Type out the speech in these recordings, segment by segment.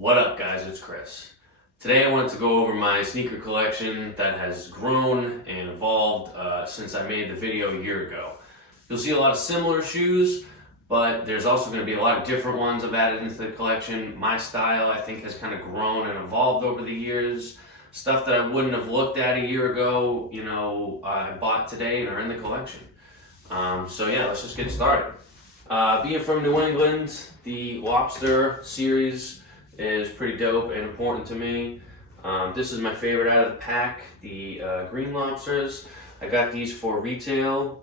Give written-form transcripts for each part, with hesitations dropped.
What up guys, it's Chris. Today I wanted to go over my sneaker collection that has grown and evolved since I made the video a year ago. You'll see a lot of similar shoes, but there's also going to be a lot of different ones I've added into the collection. My style I think has kind of grown and evolved over the years. Stuff that I wouldn't have looked at a year ago, I bought today and are in the collection. So yeah, let's just get started. Being from New England, the Lobster series is pretty dope and important to me. This is my favorite out of the pack, the green lobsters. I got these for retail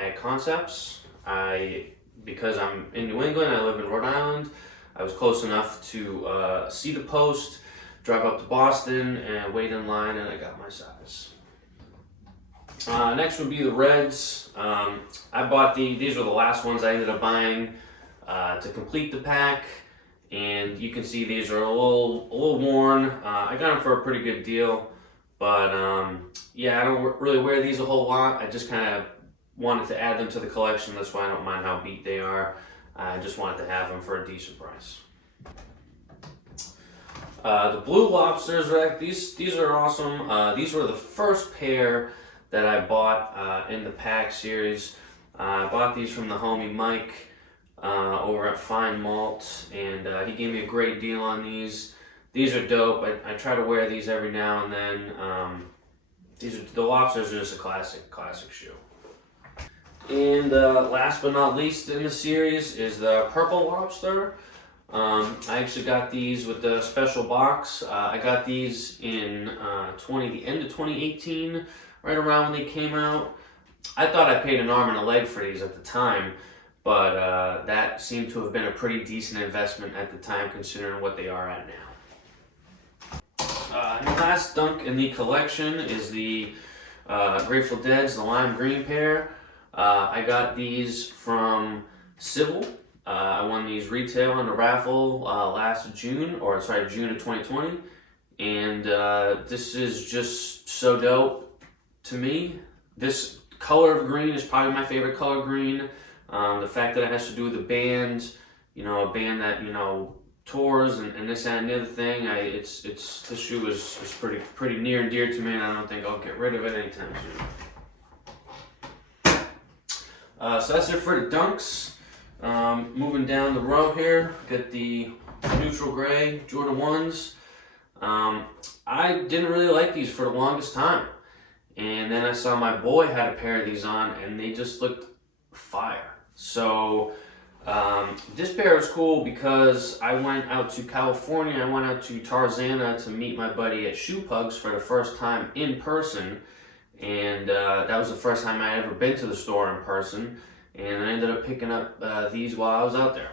at Concepts. Because I'm in New England, I live in Rhode Island, I was close enough to see the post, drive up to Boston and wait in line, and I got my size. Next would be the Reds. I bought these were the last ones I ended up buying to complete the pack. And you can see these are a little worn. I got them for a pretty good deal, but yeah, I don't really wear these a whole lot. I just kind of wanted to add them to the collection. That's why I don't mind how beat they are. I just wanted to have them for a decent price. The blue lobsters, these are awesome. These were the first pair that I bought in the pack series. I bought these from the homie Mike over at Fine Malt, and he gave me a great deal on these. These are dope. I try to wear these every now and then. The lobsters are just a classic shoe. And last but not least in the series is the purple lobster. I actually got these with the special box. I got these in the end of 2018, right around when they came out. I thought I paid an arm and a leg for these at the time, but that seemed to have been a pretty decent investment at the time considering what they are at now. And the last dunk in the collection is the Grateful Dead's, the lime green pair. I got these from Civil. I won these retail on the raffle last June of 2020. And this is just so dope to me. This color of green is probably my favorite color green. The fact that it has to do with a band, a band that, tours and this and the other thing, this shoe is pretty near and dear to me, and I don't think I'll get rid of it anytime soon. So that's it for the dunks. Moving down the row here, got the neutral gray Jordan 1s. I didn't really like these for the longest time. And then I saw my boy had a pair of these on, and they just looked fire. So this pair was cool because I went out to California. I went out to Tarzana to meet my buddy at Shoe Pugs for the first time in person. And that was the first time I had ever been to the store in person. And I ended up picking up these while I was out there.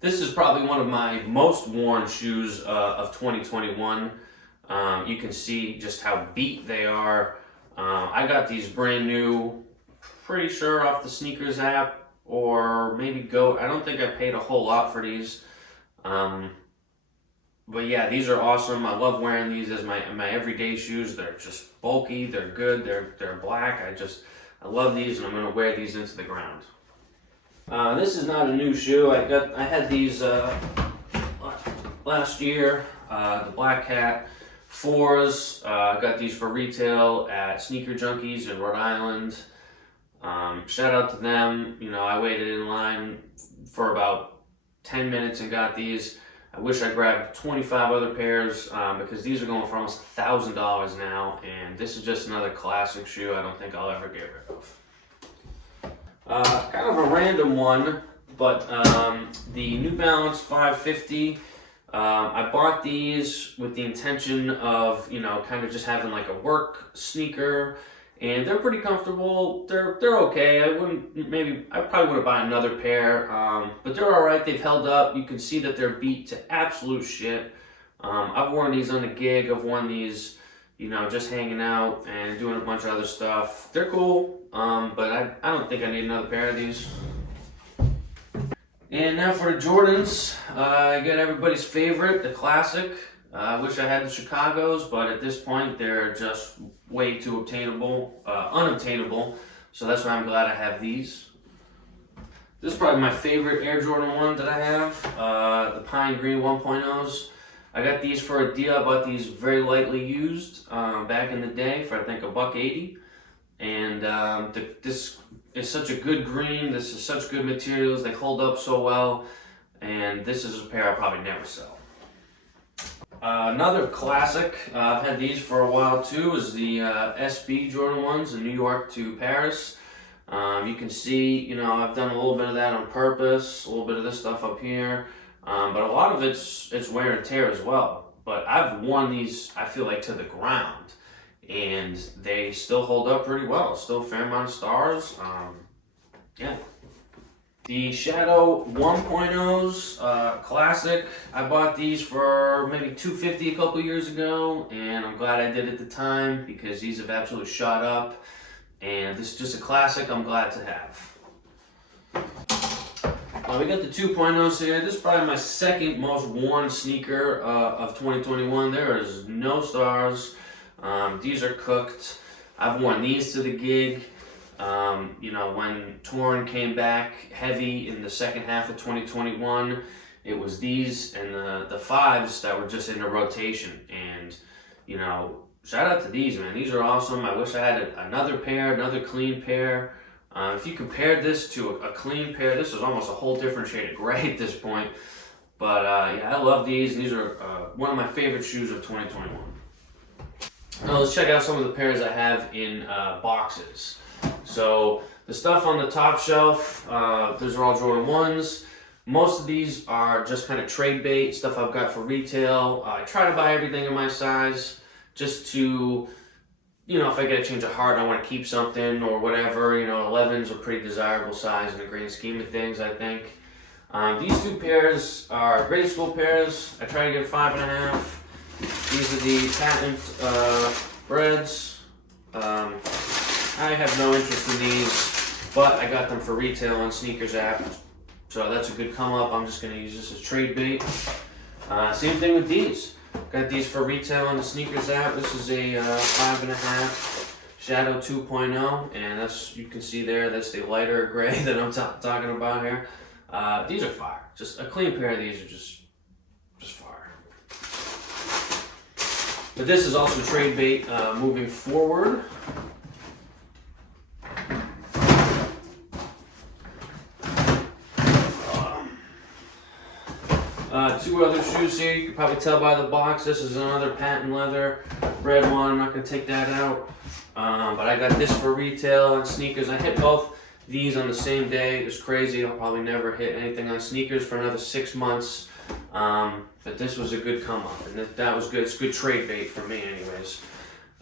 This is probably one of my most worn shoes of 2021. You can see just how beat they are. I got these brand new, pretty sure off the Sneakers app, or maybe Goat. I don't think I paid a whole lot for these. But yeah, these are awesome. I love wearing these as my everyday shoes. They're just bulky, they're good, they're black. I love these, and I'm gonna wear these into the ground. This is not a new shoe. I had these last year, the Black Cat 4s. I got these for retail at Sneaker Junkies in Rhode Island. Shout out to them. I waited in line for about 10 minutes and got these. I wish I grabbed 25 other pairs because these are going for almost $1,000 now, and this is just another classic shoe I don't think I'll ever get rid of. Kind of a random one, but the New Balance 550. I bought these with the intention of, kind of just having like a work sneaker, and they're pretty comfortable. They're okay. I probably wouldn't buy another pair, but they're all right. They've held up. You can see that they're beat to absolute shit. I've worn these on the gig. I've worn these, just hanging out and doing a bunch of other stuff. They're cool, but I don't think I need another pair of these. And now for the Jordans, I got everybody's favorite, the classic. I wish I had the Chicago's, but at this point they're just way too unobtainable. So that's why I'm glad I have these. This is probably my favorite Air Jordan 1 that I have, the Pine Green 1.0s. I got these for a deal. I bought these very lightly used back in the day for I think $1.80. And this is such a good green. This is such good materials. They hold up so well. And this is a pair I'll probably never sell. Another classic, I've had these for a while too, is the SB Jordan 1s, the New York to Paris. You can see, you know, I've done a little bit of that on purpose, a little bit of this stuff up here, but a lot of it's wear and tear as well. But I've worn these, I feel like, to the ground, and they still hold up pretty well. Still a fair amount of stars. Yeah. The Shadow 1.0s, classic. I bought these for maybe $250 a couple years ago, and I'm glad I did at the time because these have absolutely shot up. And this is just a classic I'm glad to have. We got the 2.0s here. This is probably my second most worn sneaker of 2021. There is no stars. These are cooked. I've worn these to the gig. You know, when touring came back heavy in the second half of 2021, it was these and the 5s that were just in the rotation. And, you know, shout out to these, man. These are awesome. I wish I had another pair, another clean pair. If you compared this to a clean pair, this is almost a whole different shade of gray at this point. But yeah, I love these. These are one of my favorite shoes of 2021. Now let's check out some of the pairs I have in boxes. So the stuff on the top shelf, those are all Jordan 1s. Most of these are just kind of trade bait, stuff I've got for retail. I try to buy everything in my size just to, you know, if I get a change of heart, I want to keep something or whatever. You know, 11's a pretty desirable size in the grand scheme of things, I think. These two pairs are grade school pairs. I try to get 5.5. These are the patent breads. I have no interest in these, but I got them for retail on Sneakers app, so that's a good come up. I'm just going to use this as trade bait. Same thing with these. Got these for retail on the Sneakers app. This is a 5.5 Shadow 2.0, and that's, you can see there, that's the lighter gray that I'm talking about here. These are fire. Just a clean pair of these are just fire. But this is also trade bait moving forward. Two other shoes here. You can probably tell by the box. This is another patent leather red one. I'm not going to take that out. But I got this for retail on Sneakers. I hit both these on the same day. It was crazy. I'll probably never hit anything on Sneakers for another 6 months. But this was a good come up, and that was good. It's good trade bait for me anyways.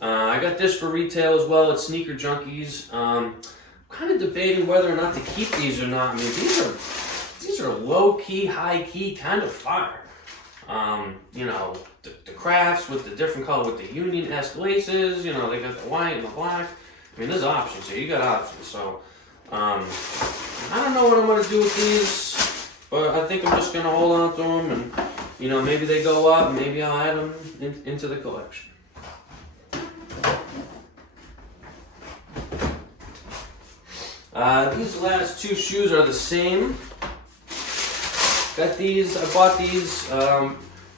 I got this for retail as well at Sneaker Junkies. Kind of debating whether or not to keep these or not. I mean, these are low-key, high-key, kind of fire. You know, the crafts with the different color, with the Union-esque laces, you know, they got the white and the black. I mean, there's options here. You got options. So, I don't know what I'm going to do with these, but I think I'm just going to hold on to them, and, you know, maybe they go up, maybe I'll add them into the collection. These last two shoes are the same. Got these, I bought these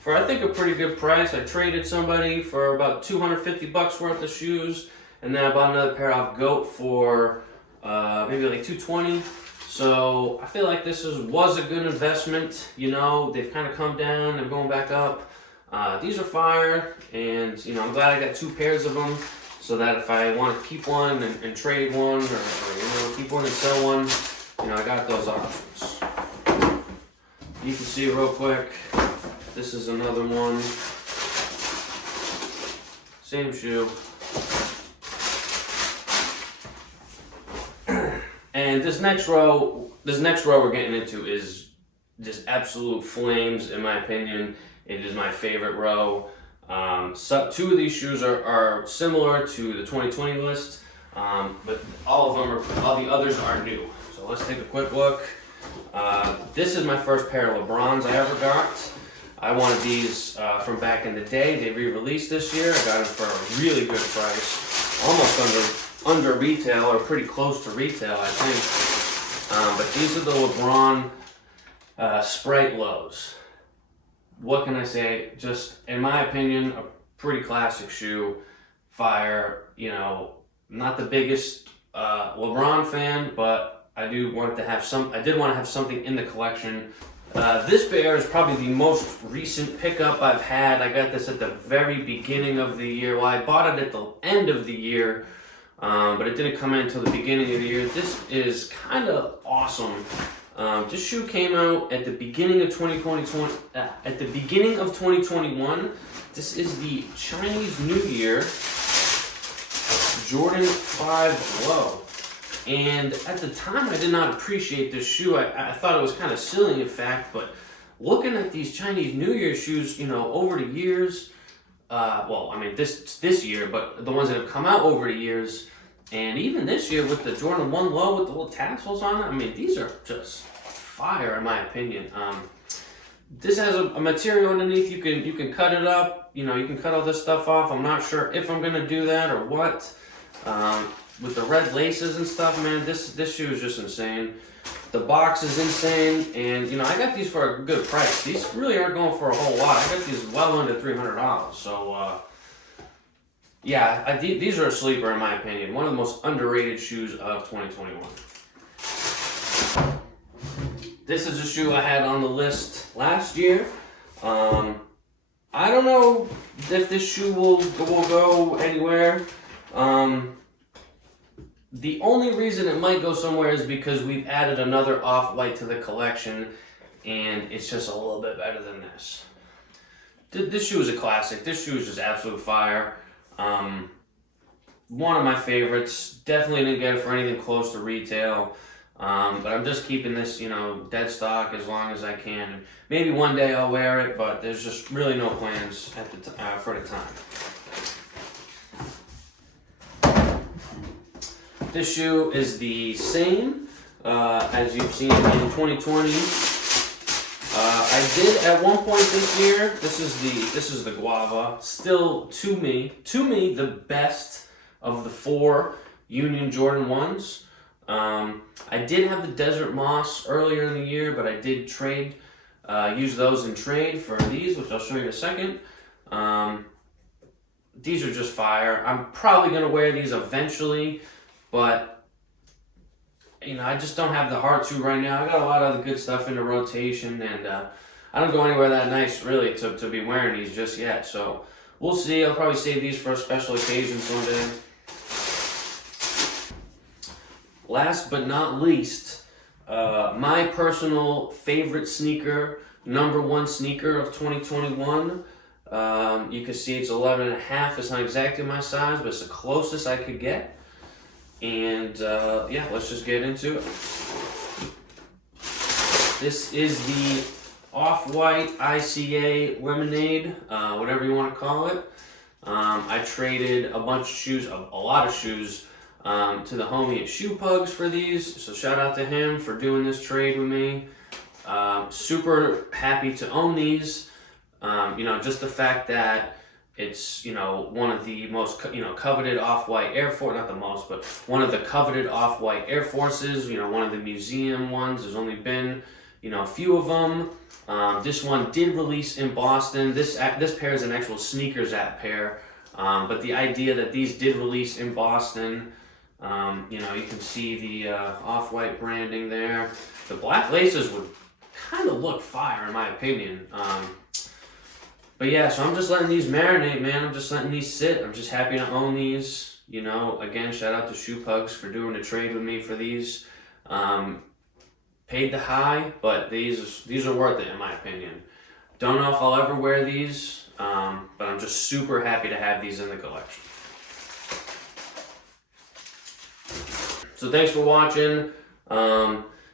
for I think a pretty good price. I traded somebody for about $250 worth of shoes, and then I bought another pair off Goat for maybe like $220. So I feel like this was a good investment. You know, they've kind of come down, they're going back up. These are fire, and you know, I'm glad I got two pairs of them, so that if I want to keep one and trade one, or you know, keep one and sell one, you know, I got those options. You can see real quick, this is another one. Same shoe. And this next row we're getting into is just absolute flames, in my opinion. It is my favorite row. So two of these shoes are similar to the 2020 list, but all the others are new. So let's take a quick look. This is my first pair of Lebrons I ever got. I wanted these from back in the day. They re-released this year. I got them for a really good price, almost under retail, or pretty close to retail, I think. But these are the Lebron Sprite lows. What can I say? Just, in my opinion, a pretty classic shoe. Fire, you know, not the biggest LeBron fan, but I did want to have something in the collection. This pair is probably the most recent pickup I've had. I got this at the very beginning of the year. Well, I bought it at the end of the year, but it didn't come in until the beginning of the year. This is kind of awesome. This shoe came out at the beginning of 2021. This is the Chinese New Year Jordan 5 Low. And at the time, I did not appreciate this shoe. I thought it was kind of silly, in fact, but looking at these Chinese New Year shoes, you know, over the years, well, I mean, this year, but the ones that have come out over the years, and even this year with the Jordan 1 Low with the little tassels on it, I mean, these are just fire, in my opinion. This has a material underneath. You can cut it up. You know, you can cut all this stuff off. I'm not sure if I'm gonna do that or what. With the red laces and stuff, man, this shoe is just insane. The box is insane, and you know, I got these for a good price. These really aren't going for a whole lot. I got these well under $300. So yeah, these are a sleeper in my opinion. One of the most underrated shoes of 2021. This is a shoe I had on the list last year. I don't know if this shoe will go anywhere. The only reason it might go somewhere is because we've added another off-white to the collection, and it's just a little bit better than this. This shoe is a classic. This shoe is just absolute fire. One of my favorites. Definitely didn't get it for anything close to retail. But I'm just keeping this, you know, dead stock as long as I can. Maybe one day I'll wear it, but there's just really no plans at for the time. This shoe is the same as you've seen in 2020. I did at one point this year. This is the Guava. Still to me the best of the 4 Union Jordan 1s. I did have the Desert Moss earlier in the year, but I did use those in trade for these, which I'll show you in a second. These are just fire. I'm probably going to wear these eventually, but you know, I just don't have the heart to right now. I got a lot of the good stuff in the rotation, and I don't go anywhere that nice really to be wearing these just yet. So we'll see. I'll probably save these for a special occasion someday. Last but not least, my personal favorite sneaker, #1 sneaker of 2021. You can see it's 11.5. It's not exactly my size, but it's the closest I could get. And yeah, let's just get into it. This is the Off-White ICA Lemonade, whatever you want to call it. I traded a bunch of shoes, a lot of shoes, to the homie at Shoe Pugs for these. So shout out to him for doing this trade with me. Super happy to own these. You know, just the fact that it's, you know, one of the most, you know, coveted Off-White Air Force, not the most, but one of the coveted Off-White Air Forces, you know, one of the museum ones. There's only been, you know, a few of them. This one did release in Boston. This pair is an actual Sneakers app pair. But the idea that these did release in Boston, you know, you can see the Off-White branding there. The black laces would kind of look fire in my opinion. But yeah, so I'm just letting these marinate, man. I'm just letting these sit. I'm just happy to own these. You know, again, shout out to Shoe Pugs for doing the trade with me for these. Paid the high, but these are worth it in my opinion. Don't know if I'll ever wear these, but I'm just super happy to have these in the collection. So thanks for watching.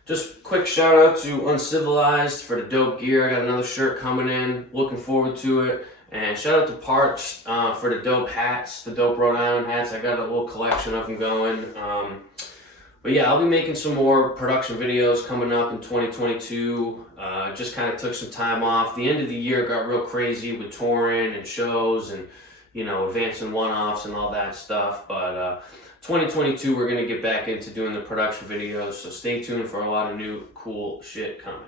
Just quick shout out to Uncivilized for the dope gear. I got another shirt coming in. Looking forward to it. And shout out to Parch for the dope hats, the dope Rhode Island hats. I got a little collection of them going. But yeah, I'll be making some more production videos coming up in 2022. Just kind of took some time off. The end of the year got real crazy with touring and shows and, you know, advancing one-offs and all that stuff. But 2022, we're going to get back into doing the production videos, so stay tuned for a lot of new cool shit coming.